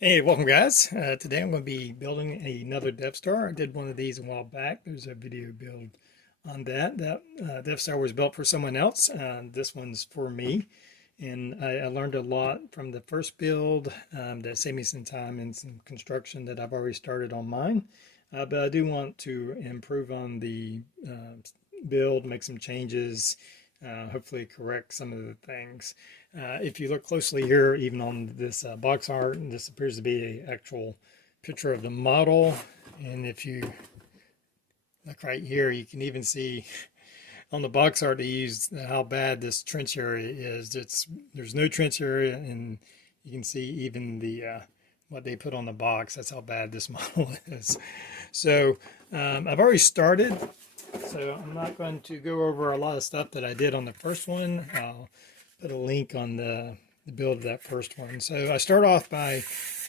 Hey, welcome guys. Today I'm going to be building another Death Star. I did one of these a while back. There's a video build on that. That Death Star was built for someone else. This one's for me. And I learned a lot from the first build that saved me some time and some construction that I've already started on mine. But I do want to improve on the build, make some changes, hopefully correct some of the things. If you look closely here, even on this box art, this appears to be an actual picture of the model. And if you look right here, you can even see on the box art they used how bad this trench area is. There's no trench area, and you can see even the what they put on the box. That's how bad this model is. So I've already started, so I'm not going to go over a lot of stuff that I did on the first one. I'll put a link on the build of that first one. So I start off by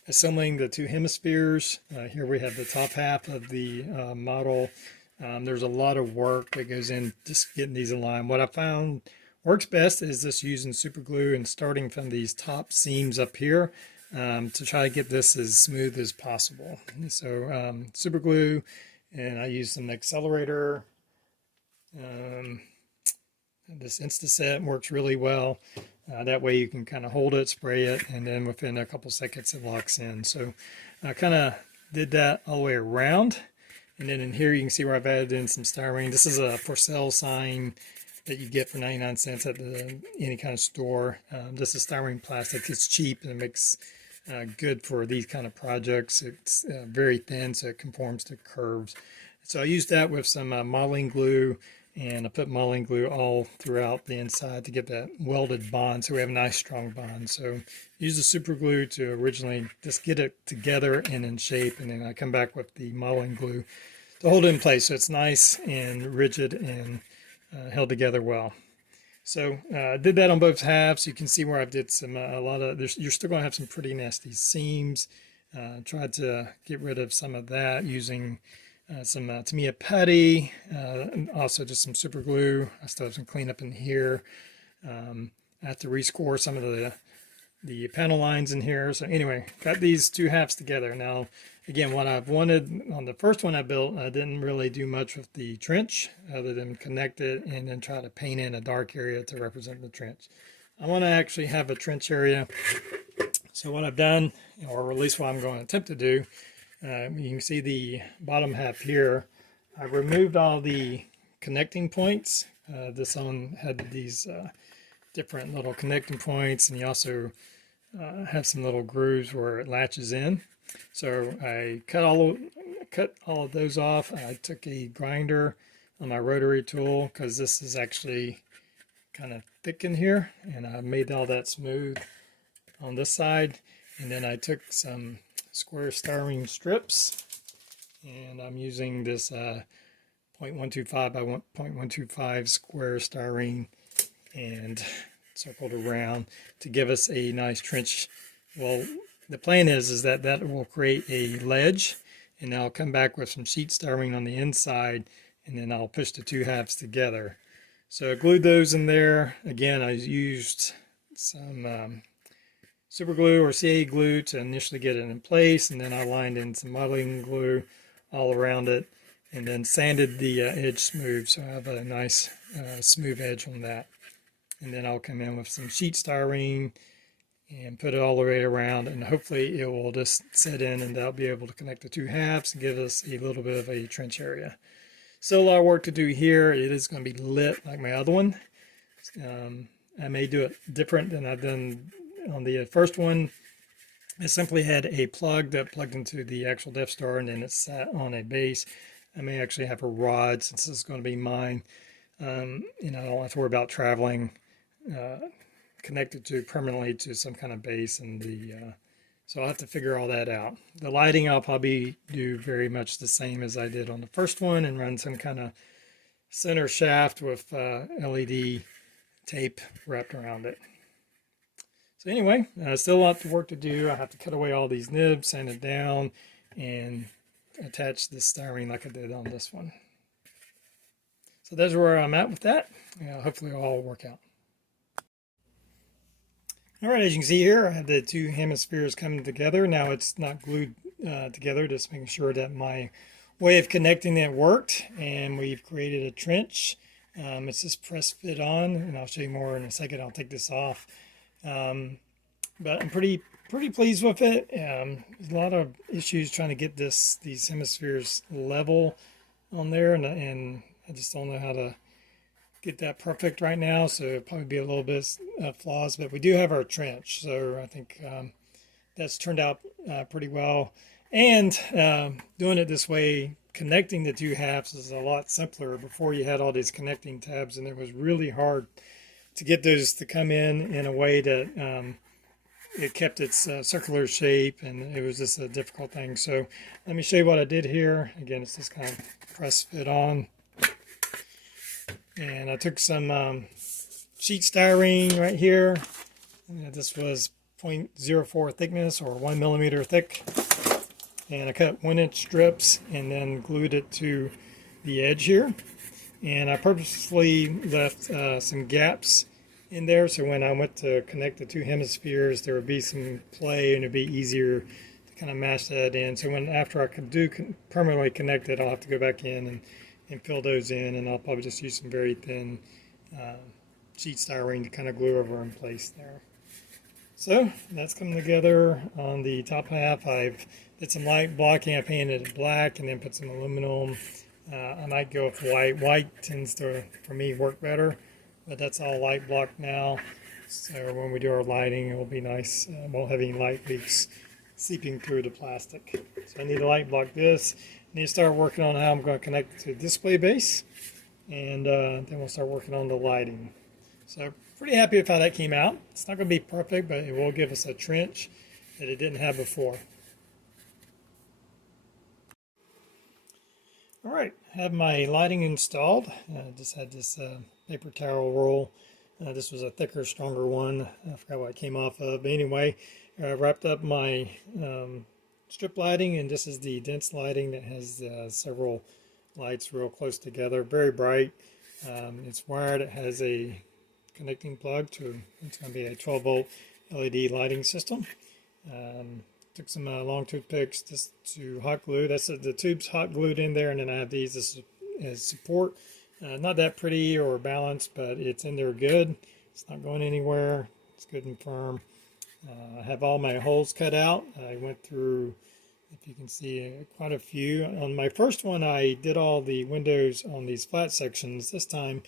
assembling the two hemispheres. Here we have the top half of the model. There's a lot of work that goes in just getting these aligned. What I found works best is just using super glue and starting from these top seams up here to try to get this as smooth as possible. So super glue, and I use some accelerator. This Instaset works really well. That way you can kind of hold it, spray it, and then within a couple seconds it locks in. So I kind of did that all the way around. And then in here you can see where I've added in some styrene. This is a for sale sign that you get for 99 cents at any kind of store. This is styrene plastic. It's cheap and it makes good for these kind of projects. It's very thin, so it conforms to curves. So I used that with some modeling glue, and I put modeling glue all throughout the inside to get that welded bond, so we have a nice strong bond. So use the super glue to originally just get it together and in shape, and then I come back with the modeling glue to hold it in place so it's nice and rigid and held together well. So I did that on both halves. You can see where I've did some a lot of. You're still going to have some pretty nasty seams. Tried to get rid of some of that using some Tamiya putty, and also just some super glue. I still have some cleanup in here. I have to rescore some of the panel lines in here. So anyway, got these two halves together. Now, again, what I've wanted on the first one I built, I didn't really do much with the trench other than connect it and then try to paint in a dark area to represent the trench. I want to actually have a trench area. So what I've done, or at least what I'm going to attempt to do, you can see the bottom half here. I removed all the connecting points. This one had these different little connecting points, and you also have some little grooves where it latches in. So I cut all of those off. I took a grinder on my rotary tool because this is actually kind of thick in here, and I made all that smooth on this side. And then I took some square styrene strips, and I'm using this 0.125 by 0.125 square styrene and circled around to give us a nice trench. Well, the plan is that will create a ledge, and I'll come back with some sheet styrene on the inside, and then I'll push the two halves together. So I glued those in there. Again, I used some super glue or CA glue to initially get it in place, and then I lined in some modeling glue all around it, and then sanded the edge smooth so I have a nice smooth edge on that. And then I'll come in with some sheet styrene and put it all the way around, and hopefully it will just set in, and that'll be able to connect the two halves and give us a little bit of a trench area. Still a lot of work to do here. It is going to be lit like my other one. I may do it different than I've done on the first one. I simply had a plug that plugged into the actual Death Star, and then it sat on a base. I may actually have a rod, since this is going to be mine. I don't have to worry about traveling connected to permanently to some kind of base, and so I'll have to figure all that out. The lighting I'll probably do very much the same as I did on the first one, and run some kind of center shaft with LED tape wrapped around it. So anyway, still a lot of work to do. I have to cut away all these nibs, sand it down, and attach this styrene like I did on this one. So that's where I'm at with that. Hopefully it'll all work out. All right, as you can see here, I have the two hemispheres coming together. Now it's not glued together, just making sure that my way of connecting it worked. And we've created a trench. It's just press fit on, and I'll show you more in a second. I'll take this off. But I'm pretty pleased with it. There's a lot of issues trying to get these hemispheres level on there, and I just don't know how to get that perfect right now, so it'll probably be a little bit flaws, but we do have our trench, so I think that's turned out pretty well. And doing it this way, connecting the two halves is a lot simpler. Before, you had all these connecting tabs, and it was really hard to get those to come in a way that it kept its circular shape, and it was just a difficult thing. So let me show you what I did here. Again, it's just kind of press fit on. And I took some sheet styrene right here. This was 0.04 thickness, or 1 millimeter thick. And I cut 1-inch strips and then glued it to the edge here. And I purposely left some gaps in there, so when I went to connect the two hemispheres, there would be some play and it'd be easier to kind of mash that in. So after I could permanently connect it, I'll have to go back in and fill those in, and I'll probably just use some very thin sheet styrene to kind of glue over in place there. So that's coming together on the top half. I've did some light blocking. I painted it black and then put some aluminum. I might go with white. White tends to, for me, work better, but that's all light block now. So when we do our lighting, it will be nice. Won't have any light leaks seeping through the plastic. So I need to light block this. I need to start working on how I'm going to connect it to the display base, and then we'll start working on the lighting. So pretty happy with how that came out. It's not going to be perfect, but it will give us a trench that it didn't have before. All right, have my lighting installed. I just had this paper towel roll. This was a thicker, stronger one. I forgot what it came off of. But anyway, I wrapped up my strip lighting, and this is the dense lighting that has several lights real close together, very bright. It's wired. It has a connecting plug to, it's going to be a 12-volt LED lighting system. Took some long toothpicks just to hot glue. That's the tube's hot glued in there, and then I have these as support. Not that pretty or balanced, but it's in there good. It's not going anywhere. It's good and firm. I have all my holes cut out. I went through, if you can see, quite a few. On my first one, I did all the windows on these flat sections. This time,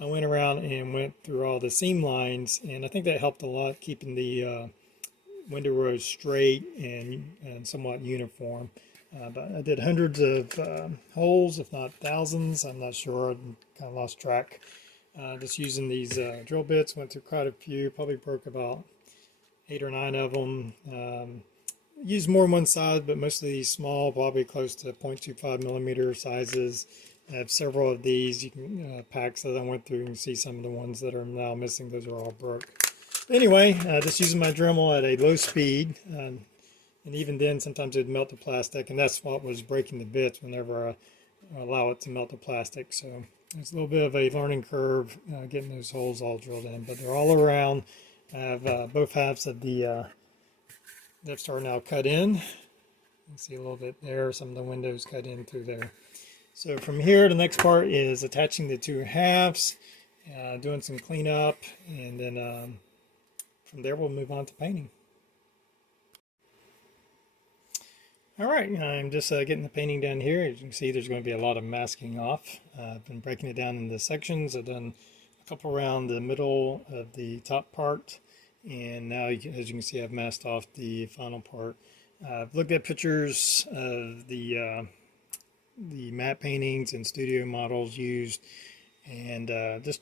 I went around and went through all the seam lines, and I think that helped a lot, keeping the window rows straight and somewhat uniform. But I did hundreds of holes, if not thousands. I'm not sure. I kind of lost track. Just using these drill bits, went through quite a few. Probably broke about 8 or 9 of them. Used more on one side, but mostly these small, probably close to 0.25 millimeter sizes. I have several of these. You can packs that I went through. You can see some of the ones that are now missing. Those are all broke. Anyway, just using my Dremel at a low speed, and even then sometimes it'd melt the plastic, and that's what was breaking the bits whenever I allow it to melt the plastic. So it's a little bit of a learning curve getting those holes all drilled in, but they're all around. I have both halves of the Death Star now cut in. You can see a little bit there, some of the windows cut in through there. So from here, the next part is attaching the two halves, doing some cleanup, and then from there we'll move on to painting. All right, I'm just getting the painting done here. As you can see, there's going to be a lot of masking off. I've been breaking it down into sections. I've done a couple around the middle of the top part, and now as you can see, I've masked off the final part. I've looked at pictures of the matte paintings and studio models used, and just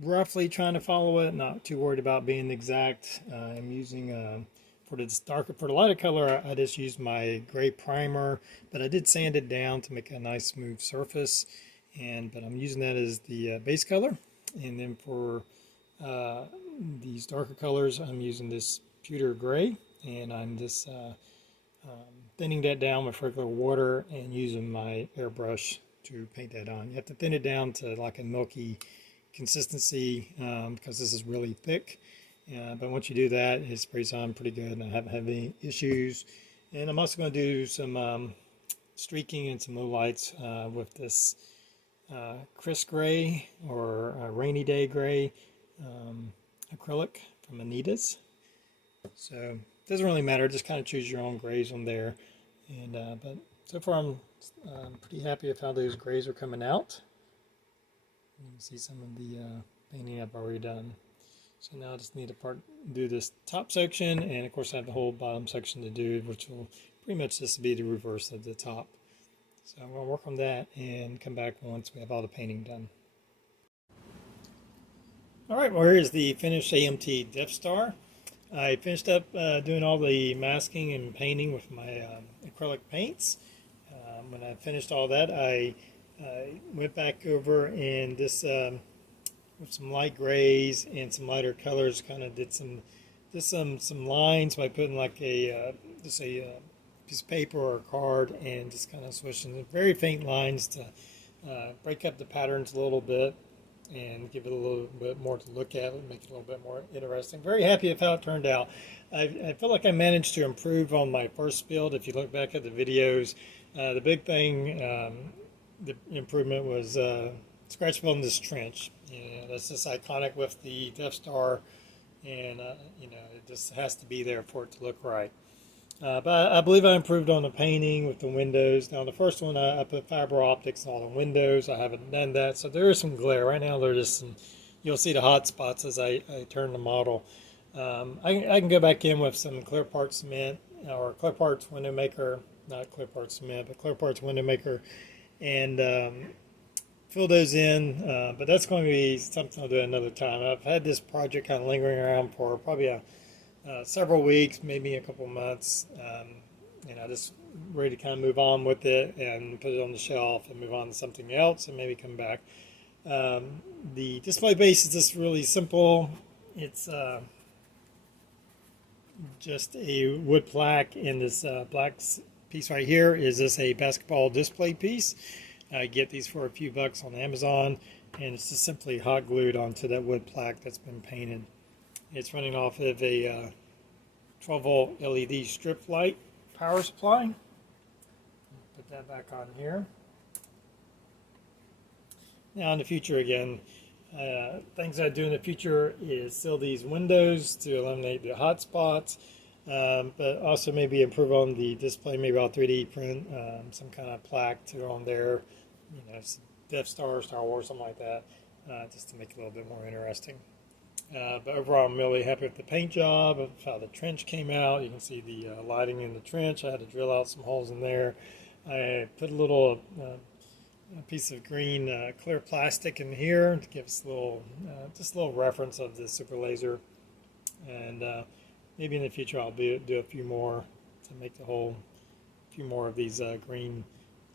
roughly trying to follow it, not too worried about being exact. I'm using for the lighter color, I just used my gray primer, but I did sand it down to make a nice smooth surface, but I'm using that as the base color. And then for these darker colors, I'm using this pewter gray, and I'm just thinning that down with regular water and using my airbrush to paint that on. You have to thin it down to like a milky consistency because this is really thick, But once you do that, it sprays on pretty good, and I haven't had any issues. And I'm also going to do some streaking and some low lights with this Chris Gray or Rainy Day Gray acrylic from Anita's. So it doesn't really matter, just kind of choose your own grays on there. And but so far I'm pretty happy with how those grays are coming out. You can see some of the painting I've already done. So now I just need to do this top section, and of course I have the whole bottom section to do, which will pretty much just be the reverse of the top. So I'm going to work on that and come back once we have all the painting done. Alright, well, here's the finished AMT Death Star. I finished up doing all the masking and painting with my acrylic paints. When I finished all that, I went back over and this with some light grays and some lighter colors, kind of did some lines by putting like a just a piece of paper or a card and just kind of swishing very faint lines to break up the patterns a little bit and give it a little bit more to look at and make it a little bit more interesting. Very happy with how it turned out. I feel like I managed to improve on my first build. If you look back at the videos, the big thing, the improvement was scratch building this trench. That's just iconic with the Death Star, and it just has to be there for it to look right. But I believe I improved on the painting with the windows. Now the first one I put fiber optics on all the windows. I haven't done that, so there is some glare. Right now there's just some, you'll see the hot spots as I turn the model. I can go back in with some Clear Parts cement or Clear Parts window maker, not Clear Parts cement, but Clear Parts window maker, and fill those in. But that's going to be something I'll do another time. I've had this project kind of lingering around for probably several weeks, maybe a couple months, and I just ready to kind of move on with it and put it on the shelf and move on to something else and maybe come back. The display base is just really simple. It's just a wood plaque, and this black piece right here is just a basketball display piece. I get these for a few bucks on Amazon, and it's just simply hot glued onto that wood plaque that's been painted. It's running off of a 12-volt LED strip light power supply. Put that back on here. Now in the future, again, things I do in the future is seal these windows to eliminate the hot spots, but also maybe improve on the display. Maybe I'll 3D print some kind of plaque to on there, Death Star, Star Wars, something like that, just to make it a little bit more interesting. But overall, I'm really happy with the paint job, of how the trench came out. You can see the lighting in the trench. I had to drill out some holes in there. I put a little piece of green clear plastic in here to give us a little, just a little reference of the super laser. And maybe in the future I'll do a few more to make the whole, few more of these green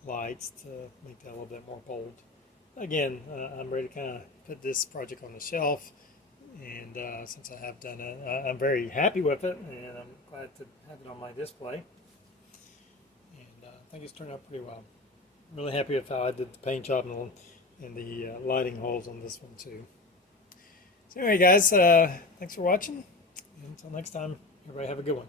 lights to make that a little bit more bold. Again, I'm ready to kind of put this project on the shelf. And since I have done it, I'm very happy with it, and I'm glad to have it on my display. And I think it's turned out pretty well. I'm really happy with how I did the paint job and the lighting holes on this one too. So anyway, guys, thanks for watching. And until next time, everybody have a good one.